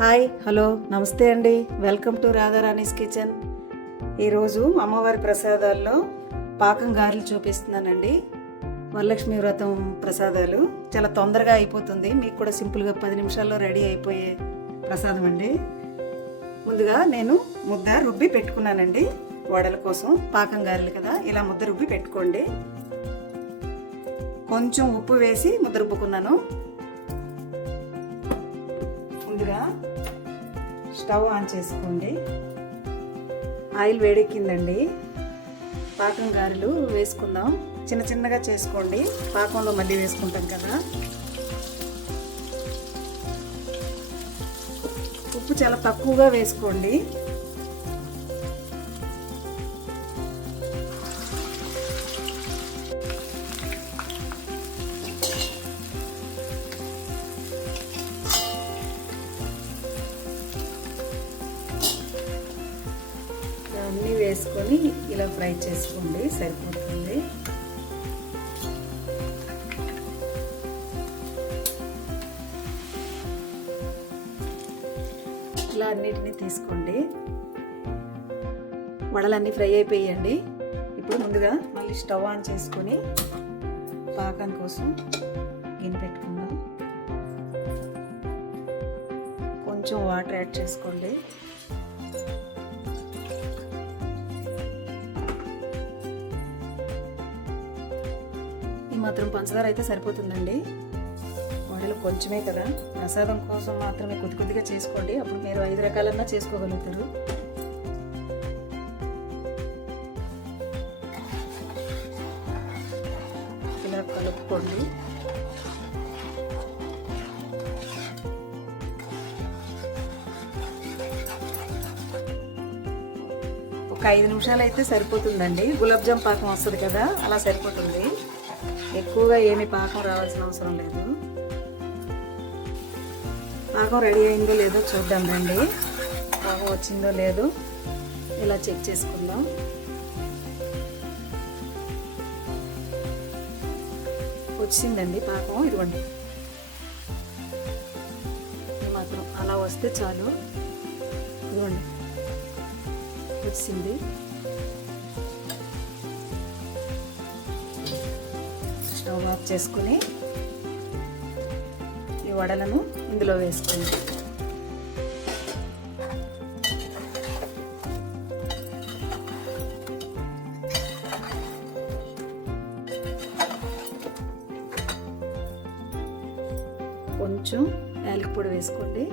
Hi hello నమస్తే అండి. Welcome to Radharani's kitchen. ఈరోజు అమ్మవారి ప్రసాదాల్లో పాకం గారెలు చూపిస్తున్నానండి. వరలక్ష్మి వ్రతం ప్రసాదాలు చాలా తొందరగా అయిపోతుంది. మీకు కూడా సింపుల్గా 10 నిమిషాల్లో రెడీ అయిపోయే ప్రసాదం అండి. ముందుగా నేను ముద్ద రుబ్బి పెట్టుకున్నానండి. వడల కోసం పాకం గారెలు కదా, ఇలా ముద్ద రుబ్బి పెట్టుకోండి. కొంచెం ఉప్పు వేసి ముద్ద రుబ్బుకున్నాను. ముందుగా స్టవ్ ఆన్ చేసుకోండి. ఆయిల్ వేడెక్కిందండి. పాకం గారెలు వేసుకుందాం. చిన్న చిన్నగా చేసుకోండి, పాకంలో మళ్ళీ వేసుకుంటాం కదా. ఉప్పు చాలా తక్కువగా వేసుకోండి. అన్నీ వేసుకొని ఇలా ఫ్రై చేసుకోండి, సరిపోతుంది. ఇలా అన్నిటినీ తీసుకోండి. వడలన్నీ ఫ్రై అయిపోయాయండి. ఇప్పుడు ముందుగా మళ్ళీ స్టవ్ ఆన్ చేసుకొని పాకం కోసం గిన్నె పెట్టుకుందాం. కొంచెం వాటర్ యాడ్ చేసుకోండి. మాత్రం పంచదార అయితే సరిపోతుందండి. వడలు కొంచెమే కదా, ప్రసాదం కోసం మాత్రమే కొద్ది కొద్దిగా చేసుకోండి. అప్పుడు మీరు 5 రకాలన్నా చేసుకోగలుగుతారు. ఇలా కలుపుకోండి. ఒక 5 నిమిషాలు అయితే సరిపోతుందండి. గులాబ్ జామ్ పాకం వస్తుంది కదా, అలా సరిపోతుంది. ఎక్కువగా ఏమీ పాకం రావాల్సిన అవసరం లేదు. పాకం రెడీ అయిందో లేదో చూద్దాం రండి. పాకం వచ్చిందో లేదో ఇలా చెక్ చేసుకుందాం. వచ్చిందండి పాకం, ఇదిగోండి. మాత్రం అలా వస్తే చాలు. ఇదిగోండి వచ్చింది. స్టవ్ ఆఫ్ చేసుకుని ఈ వడలను ఇందులో వేసుకోండి. కొంచెం యాలకుల పొడి వేసుకోండి.